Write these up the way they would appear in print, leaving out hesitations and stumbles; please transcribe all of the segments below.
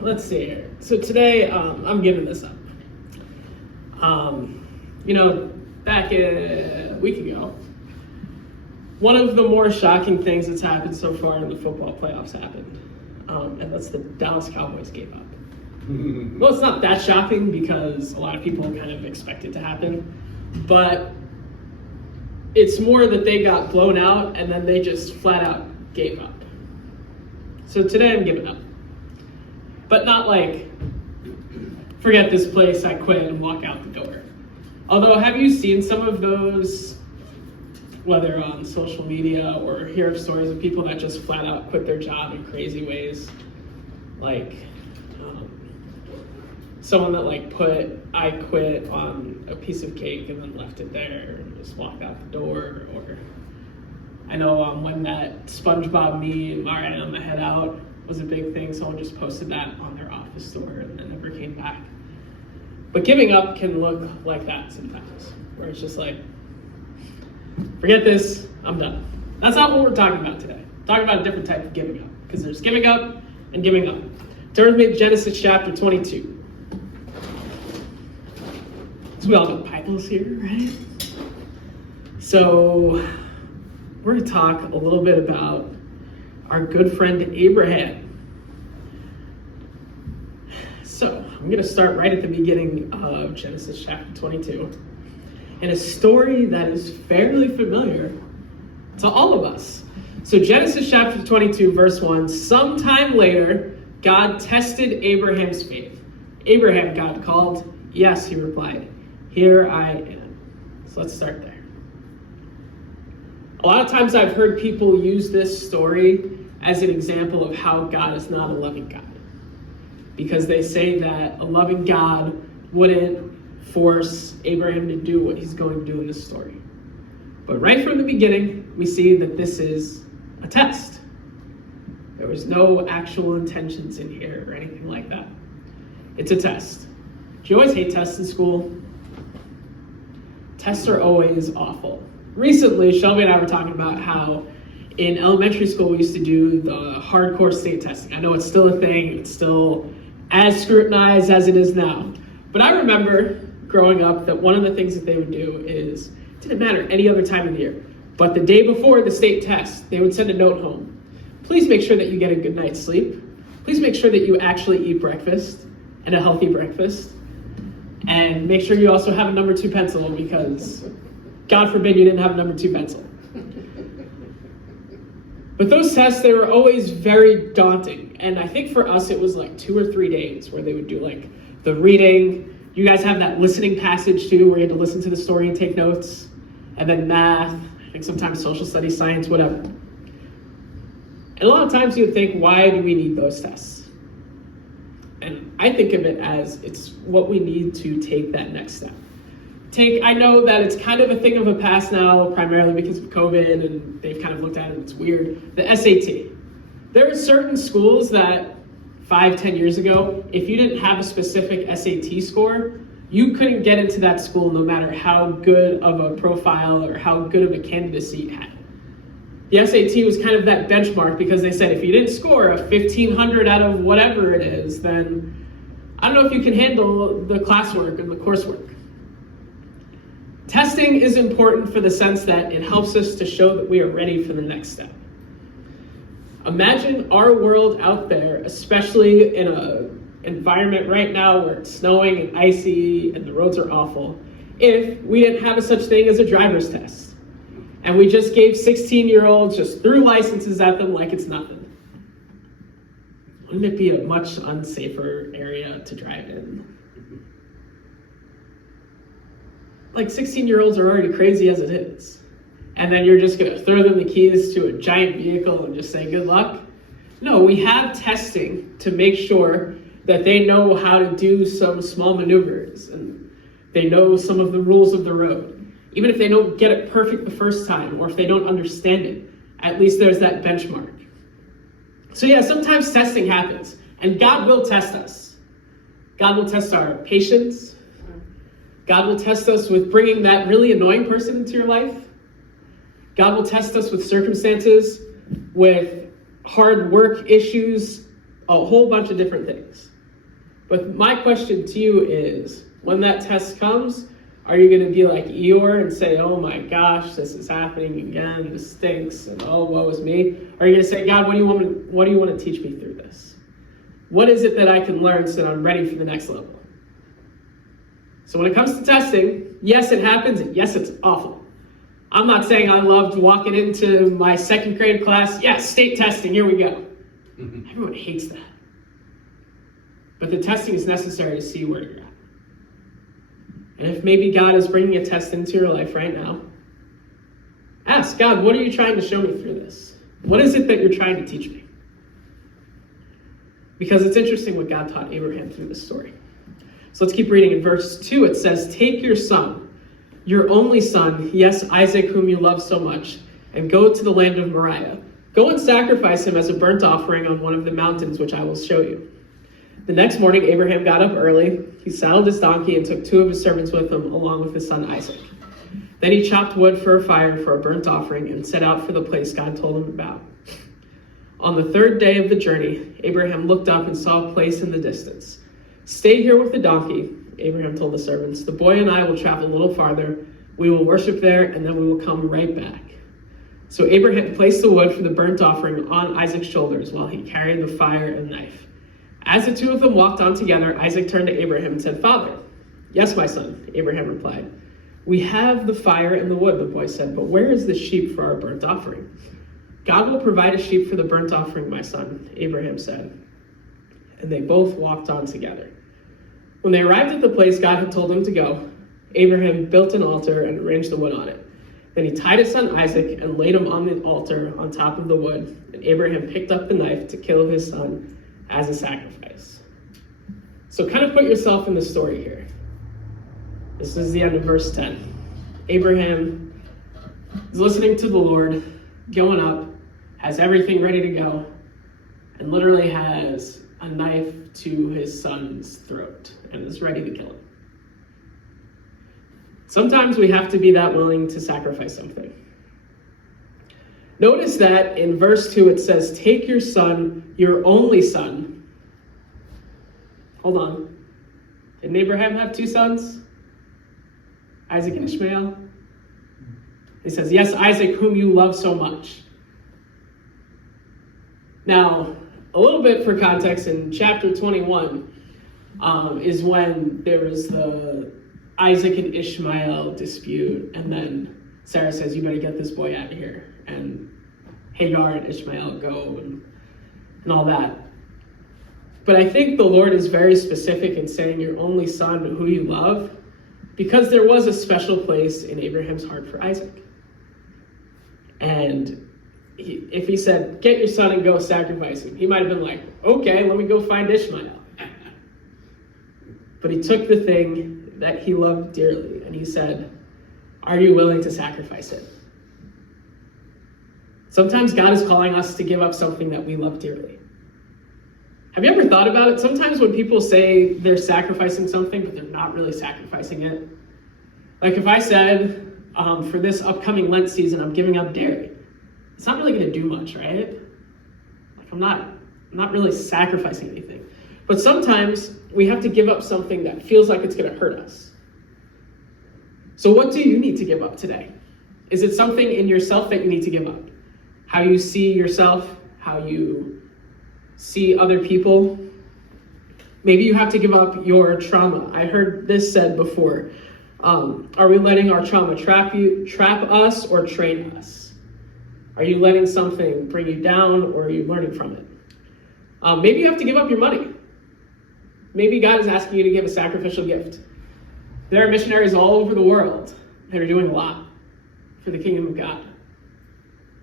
let's see here. So today, I'm giving this up. Back a week ago, one of the more shocking things that's happened so far in the football playoffs happened, and that's the Dallas Cowboys gave up. Well, it's not that shocking because a lot of people kind of expect it to happen, but it's more that they got blown out and then they just flat out gave up. So today I'm giving up. But not like, forget this place, I quit and walk out the door. Although, have you seen some of those, whether on social media or hear of stories of people that just flat out quit their job in crazy ways? Like, someone that like put "I quit" on a piece of cake and then left it there and just walked out the door. Or I know when that SpongeBob meme, "All right, I'm gonna head out," was a big thing. Someone just posted that on their office door and then never came back. But giving up can look like that sometimes, where it's just like, forget this, I'm done. That's not what we're talking about today. We're talking about a different type of giving up, because there's giving up and giving up. Turn with me to Genesis chapter 22. So we all know Bibles here, right? So we're going to talk a little bit about our good friend Abraham. So I'm going to start right at the beginning of Genesis chapter 22, and a story that is fairly familiar to all of us. So Genesis chapter 22, verse 1, sometime later, God tested Abraham's faith. Abraham, God called. Yes, he replied, here I am. So let's start there. A lot of times I've heard people use this story as an example of how God is not a loving God, because they say that a loving God wouldn't force Abraham to do what he's going to do in this story. But right from the beginning, we see that this is a test. There was no actual intentions in here or anything like that. It's a test. Do you always hate tests in school? Tests are always awful. Recently, Shelby and I were talking about how in elementary school we used to do the hardcore state testing. I know it's still a thing. It's still as scrutinized as it is now. But I remember growing up that one of the things that they would do is, it didn't matter any other time of the year, but the day before the state test, they would send a note home. Please make sure that you get a good night's sleep. Please make sure that you actually eat breakfast, and a healthy breakfast. And make sure you also have a number 2 pencil, because God forbid you didn't have a number 2 pencil. But those tests, they were always very daunting. And I think for us, it was like 2 or 3 days where they would do like the reading. You guys have that listening passage too, where you had to listen to the story and take notes. And then math, I think sometimes social studies, science, whatever. And a lot of times you would think, why do we need those tests? And I think of it as it's what we need to take that next step. I know that it's kind of a thing of the past now, primarily because of COVID, and they've kind of looked at it, it's weird. The SAT. There were certain schools that 5-10 years ago, if you didn't have a specific SAT score, you couldn't get into that school no matter how good of a profile or how good of a candidacy you had. The SAT was kind of that benchmark, because they said if you didn't score a 1,500 out of whatever it is, then I don't know if you can handle the classwork and the coursework. Testing is important for the sense that it helps us to show that we are ready for the next step. Imagine our world out there, especially in an environment right now where it's snowing and icy and the roads are awful, if we didn't have a such thing as a driver's test. And we just gave 16-year-olds, just threw licenses at them like it's nothing. Wouldn't it be a much unsafer area to drive in? Like 16-year-olds are already crazy as it is. And then you're just gonna throw them the keys to a giant vehicle and just say, good luck? No, we have testing to make sure that they know how to do some small maneuvers and they know some of the rules of the road. Even if they don't get it perfect the first time, or if they don't understand it, at least there's that benchmark. So yeah, sometimes testing happens, and God will test us. God will test our patience. God will test us with bringing that really annoying person into your life. God will test us with circumstances, with hard work issues, a whole bunch of different things. But my question to you is, when that test comes, are you going to be like Eeyore and say, oh my gosh, this is happening again, this stinks, and oh, woe is me? Or are you going to say, God, what do you want to teach me through this? What is it that I can learn so that I'm ready for the next level? So when it comes to testing, yes, it happens, and yes, it's awful. I'm not saying I loved walking into my second grade class, yes, state testing, here we go. Everyone hates that. But the testing is necessary to see where you're at. And if maybe God is bringing a test into your life right now, ask God, what are you trying to show me through this? What is it that you're trying to teach me? Because it's interesting what God taught Abraham through this story. So let's keep reading. In verse 2, it says, take your son, your only son, yes, Isaac, whom you love so much, and go to the land of Moriah. Go and sacrifice him as a burnt offering on one of the mountains which I will show you. The next morning, Abraham got up early. He saddled his donkey and took 2 of his servants with him, along with his son Isaac. Then he chopped wood for a fire for a burnt offering and set out for the place God told him about. On the 3rd day of the journey, Abraham looked up and saw a place in the distance. Stay here with the donkey, Abraham told the servants. The boy and I will travel a little farther. We will worship there, and then we will come right back. So Abraham placed the wood for the burnt offering on Isaac's shoulders while he carried the fire and knife. As the 2 of them walked on together, Isaac turned to Abraham and said, Father. Yes, my son, Abraham replied. We have the fire and the wood, the boy said, but where is the sheep for our burnt offering? God will provide a sheep for the burnt offering, my son, Abraham said. And they both walked on together. When they arrived at the place God had told them to go, Abraham built an altar and arranged the wood on it. Then he tied his son Isaac and laid him on the altar on top of the wood. And Abraham picked up the knife to kill his son as a sacrifice. So kind of put yourself in the story here. This is the end of verse 10. Abraham is listening to the Lord, going up, has everything ready to go, and literally has a knife to his son's throat and is ready to kill him. Sometimes we have to be that willing to sacrifice something. Notice that in verse 2 it says, take your son, your only son. Hold on. Didn't Abraham have 2 sons? Isaac and Ishmael? He says, yes, Isaac, whom you love so much. Now, a little bit for context, in chapter 21 is when there was the Isaac and Ishmael dispute, and then Sarah says, you better get this boy out of here. And Hagar and Ishmael go and all that. But I think the Lord is very specific in saying your only son who you love, because there was a special place in Abraham's heart for Isaac. And if he said, get your son and go sacrifice him, he might have been like, okay, let me go find Ishmael. But he took the thing that he loved dearly and he said, are you willing to sacrifice it? Sometimes God is calling us to give up something that we love dearly. Have you ever thought about it? Sometimes when people say they're sacrificing something, but they're not really sacrificing it. Like if I said, for this upcoming Lent season, I'm giving up dairy. It's not really going to do much, right? Like I'm not really sacrificing anything. But sometimes we have to give up something that feels like it's going to hurt us. So what do you need to give up today? Is it something in yourself that you need to give up? How you see yourself, how you see other people? Maybe you have to give up your trauma. I heard this said before. Are we letting our trauma trap us or train us? Are you letting something bring you down or are you learning from it? Maybe you have to give up your money. Maybe God is asking you to give a sacrificial gift. There are missionaries all over the world that are doing a lot for the kingdom of God.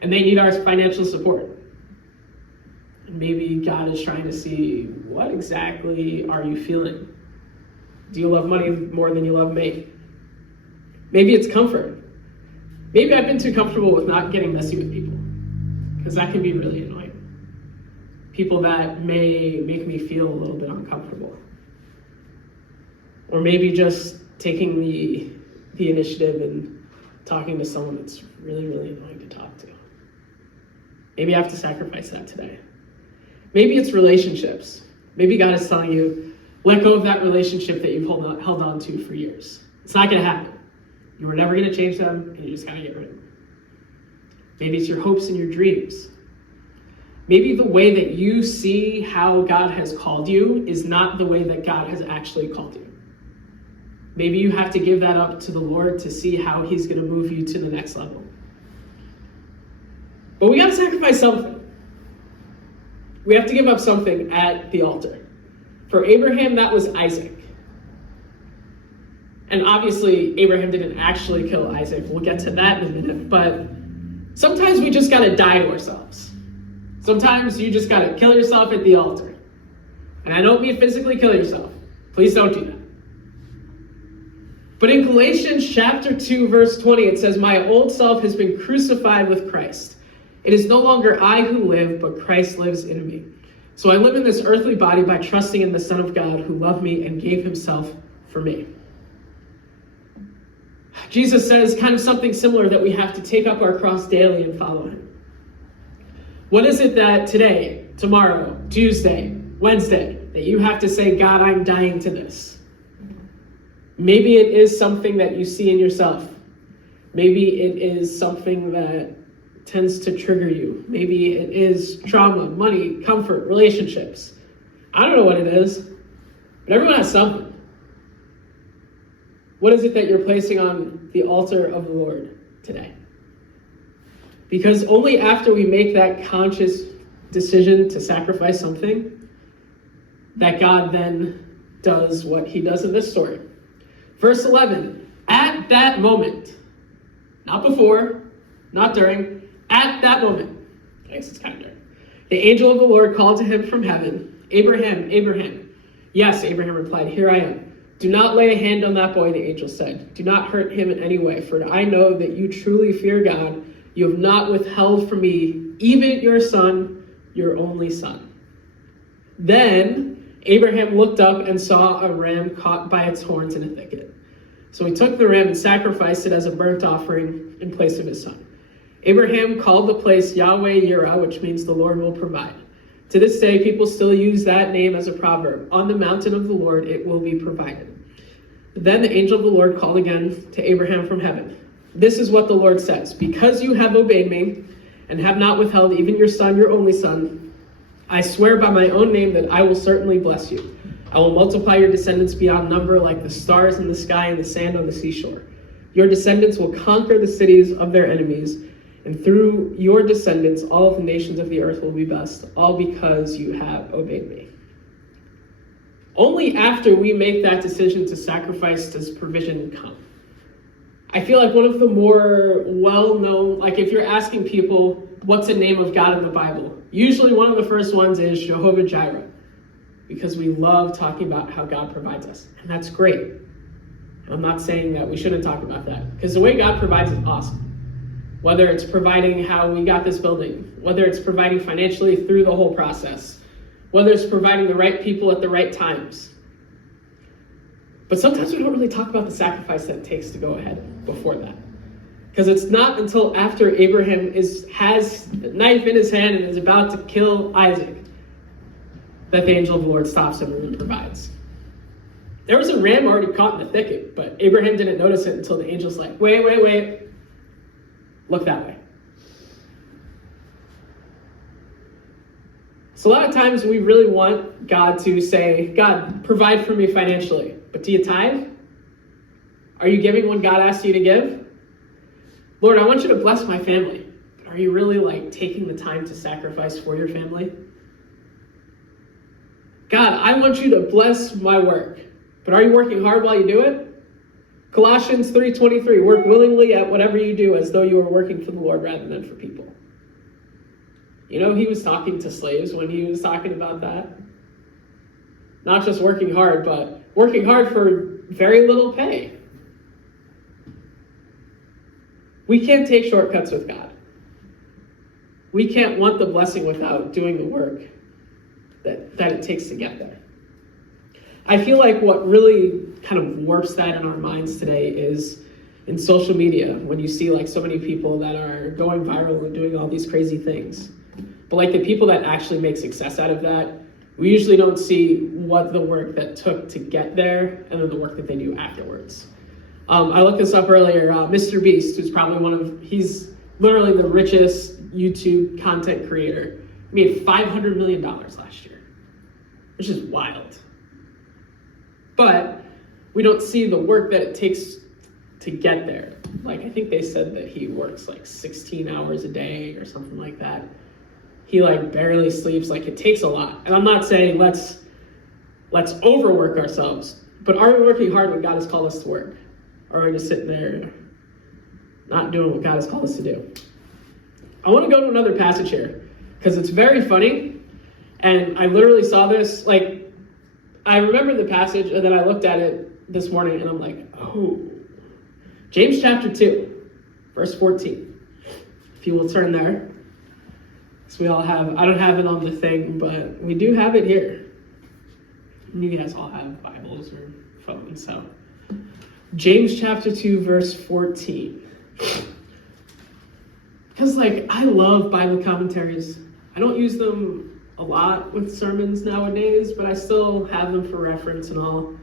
And they need our financial support. And maybe God is trying to see, what exactly are you feeling? Do you love money more than you love me? Maybe it's comfort. Maybe I've been too comfortable with not getting messy with people, because that can be really annoying. People that may make me feel a little bit uncomfortable. Or maybe just taking the initiative and talking to someone that's really, really annoying to talk to. Maybe I have to sacrifice that today. Maybe it's relationships. Maybe God is telling you, let go of that relationship that you've held on to for years. It's not going to happen. You were never going to change them, and you just got to get rid of them. Maybe it's your hopes and your dreams. Maybe the way that you see how God has called you is not the way that God has actually called you. Maybe you have to give that up to the Lord to see how he's going to move you to the next level. But we got to sacrifice something. We have to give up something at the altar. For Abraham, that was Isaac. And obviously, Abraham didn't actually kill Isaac. We'll get to that in a minute. But sometimes we just got to die to ourselves. Sometimes you just got to kill yourself at the altar. And I don't mean physically kill yourself. Please don't do that. But in Galatians chapter 2, verse 20, it says, "My old self has been crucified with Christ. It is no longer I who live, but Christ lives in me. So I live in this earthly body by trusting in the Son of God who loved me and gave himself for me." Jesus says kind of something similar, that we have to take up our cross daily and follow him. What is it that today, tomorrow, Tuesday, Wednesday, that you have to say, God, I'm dying to this? Maybe it is something that you see in yourself. Maybe it is something that tends to trigger you. Maybe it is trauma, money, comfort, relationships. I don't know what it is, but everyone has something. What is it that you're placing on the altar of the Lord today? Because only after we make that conscious decision to sacrifice something, that God then does what he does in this story. Verse 11, at that moment, not before, not during, at that moment, I guess it's kind of during, the angel of the Lord called to him from heaven, "Abraham, Abraham." "Yes," Abraham replied, "here I am." "Do not lay a hand on that boy," the angel said. "Do not hurt him in any way, for I know that you truly fear God. You have not withheld from me even your son, your only son." Then Abraham looked up and saw a ram caught by its horns in a thicket. So he took the ram and sacrificed it as a burnt offering in place of his son. Abraham called the place Yahweh Yireh, which means the Lord will provide. To this day, people still use that name as a proverb. On the mountain of the Lord, it will be provided. Then the angel of the Lord called again to Abraham from heaven. "This is what the Lord says. Because you have obeyed me and have not withheld even your son, your only son, I swear by my own name that I will certainly bless you. I will multiply your descendants beyond number, like the stars in the sky and the sand on the seashore. Your descendants will conquer the cities of their enemies, and through your descendants, all of the nations of the earth will be blessed, all because you have obeyed me." Only after we make that decision to sacrifice does provision come. I feel like one of the more well-known, like if you're asking people, what's the name of God in the Bible? Usually one of the first ones is Jehovah Jireh, because we love talking about how God provides us. And that's great. I'm not saying that we shouldn't talk about that, because the way God provides is awesome. Whether it's providing how we got this building, whether it's providing financially through the whole process, whether it's providing the right people at the right times. But sometimes we don't really talk about the sacrifice that it takes to go ahead before that. Because it's not until after Abraham has the knife in his hand and is about to kill Isaac that the angel of the Lord stops him and provides. There was a ram already caught in the thicket, but Abraham didn't notice it until the angel's like, wait, look that way. So a lot of times we really want God to say, God, provide for me financially. But do you tithe? Are you giving when God asks you to give? Lord, I want you to bless my family. But are you really taking the time to sacrifice for your family? God, I want you to bless my work. But are you working hard while you do it? Colossians 3:23, work willingly at whatever you do as though you are working for the Lord rather than for people. You know, he was talking to slaves when he was talking about that. Not just working hard, but working hard for very little pay. We can't take shortcuts with God. We can't want the blessing without doing the work that it takes to get there. I feel like what really kind of warps that in our minds today is in social media, when you see so many people that are going viral and doing all these crazy things. But like the people that actually make success out of that, we usually don't see what the work that took to get there and then the work that they do afterwards. I looked this up earlier. Mr. Beast, who's probably he's literally the richest YouTube content creator, made $500 million last year, which is wild. But we don't see the work that it takes to get there. Like, I think they said that he works like 16 hours a day or something like that. He like barely sleeps. Like, it takes a lot. And I'm not saying let's overwork ourselves, but are we working hard when God has called us to work? Or are we just sitting there not doing what God has called us to do? I want to go to another passage here because it's very funny. And I literally saw this, like, I remember the passage and then I looked at it this morning and I'm like, oh, James chapter 2, verse 14. If you will turn there. So we all have, I don't have it on the thing, but we do have it here. You guys all have Bibles or phones, so. James chapter 2, verse 14. Because, like, I love Bible commentaries. I don't use them a lot with sermons nowadays, but I still have them for reference and all.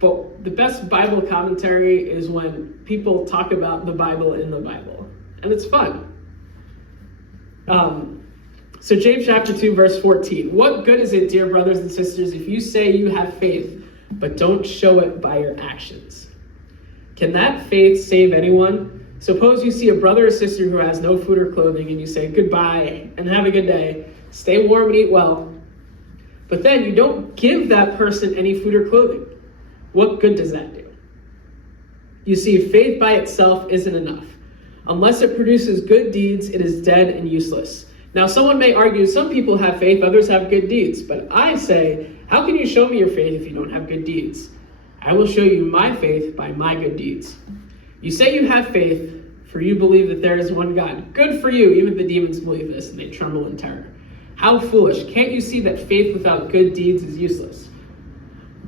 But the best Bible commentary is when people talk about the Bible in the Bible. And it's fun. So James chapter 2, verse 14. What good is it, dear brothers and sisters, if you say you have faith, but don't show it by your actions? Can that faith save anyone? Suppose you see a brother or sister who has no food or clothing, and you say, goodbye, and have a good day. Stay warm and eat well. But then you don't give that person any food or clothing. What good does that do? You see, faith by itself isn't enough. Unless it produces good deeds, it is dead and useless. Now, someone may argue some people have faith, others have good deeds. But I say, how can you show me your faith if you don't have good deeds? I will show you my faith by my good deeds. You say you have faith, for you believe that there is one God. Good for you. Even the demons believe this, and they tremble in terror. How foolish. Can't you see that faith without good deeds is useless?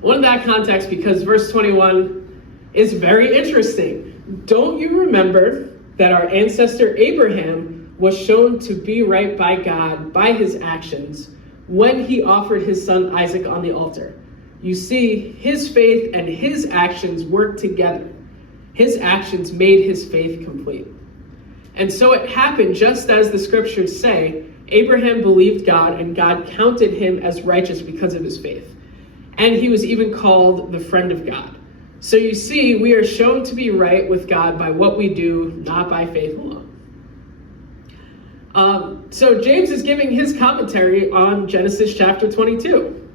I wanted that context because verse 21 is very interesting. Don't you remember that our ancestor Abraham was shown to be right by God by his actions when he offered his son Isaac on the altar? You see, his faith and his actions worked together. His actions made his faith complete. And so it happened just as the scriptures say, Abraham believed God and God counted him as righteous because of his faith. And he was even called the friend of God. So you see, we are shown to be right with God by what we do, not by faith alone. So James is giving his commentary on Genesis chapter 22.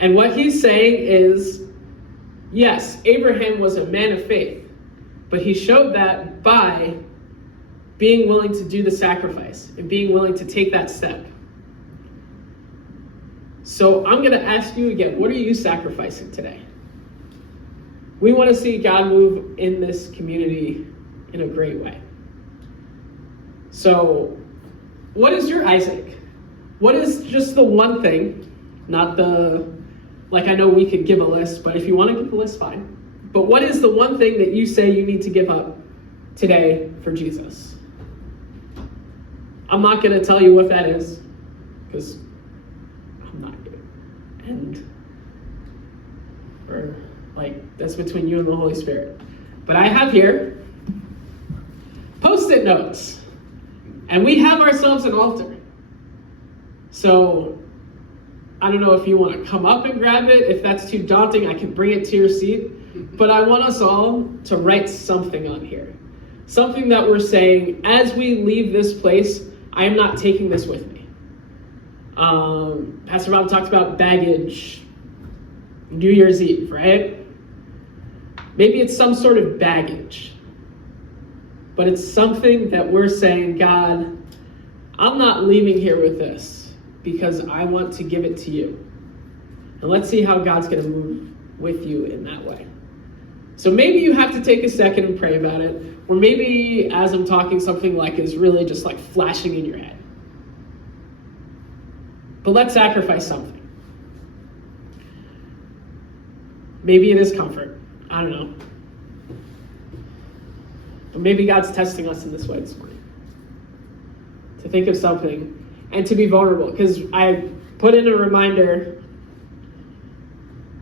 And what he's saying is, yes, Abraham was a man of faith, but he showed that by being willing to do the sacrifice and being willing to take that step. So I'm going to ask you again, what are you sacrificing today? We want to see God move in this community in a great way. So what is your Isaac? What is just the one thing, not the, like I know we could give a list, but if you want to give a list, fine. But what is the one thing that you say you need to give up today for Jesus? I'm not going to tell you what that is, because I'm not good. And, or like, that's between you and the Holy Spirit. But I have here Post-it notes. And we have ourselves an altar. So I don't know if you want to come up and grab it. If that's too daunting, I can bring it to your seat. But I want us all to write something on here. Something that we're saying, as we leave this place, I am not taking this with me. Pastor Bob talked about baggage, New Year's Eve, right? Maybe it's some sort of baggage. But it's something that we're saying, God, I'm not leaving here with this because I want to give it to you. And let's see how God's going to move with you in that way. So maybe you have to take a second and pray about it. Or maybe as I'm talking, something like is really just like flashing in your head. But let's sacrifice something. Maybe it is comfort. I don't know. But maybe God's testing us in this way this morning. To think of something, and to be vulnerable. Because I put in a reminder.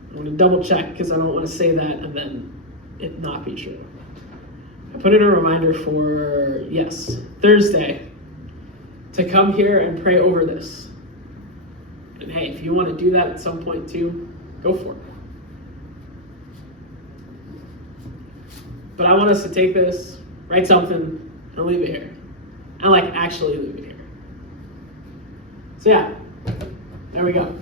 I'm going to double check because I don't want to say that and then it not be true. I put in a reminder for, yes, Thursday to come here and pray over this. And hey, if you want to do that at some point too, go for it. But I want us to take this, write something, and leave it here. And like actually leave it here. So yeah, there we go.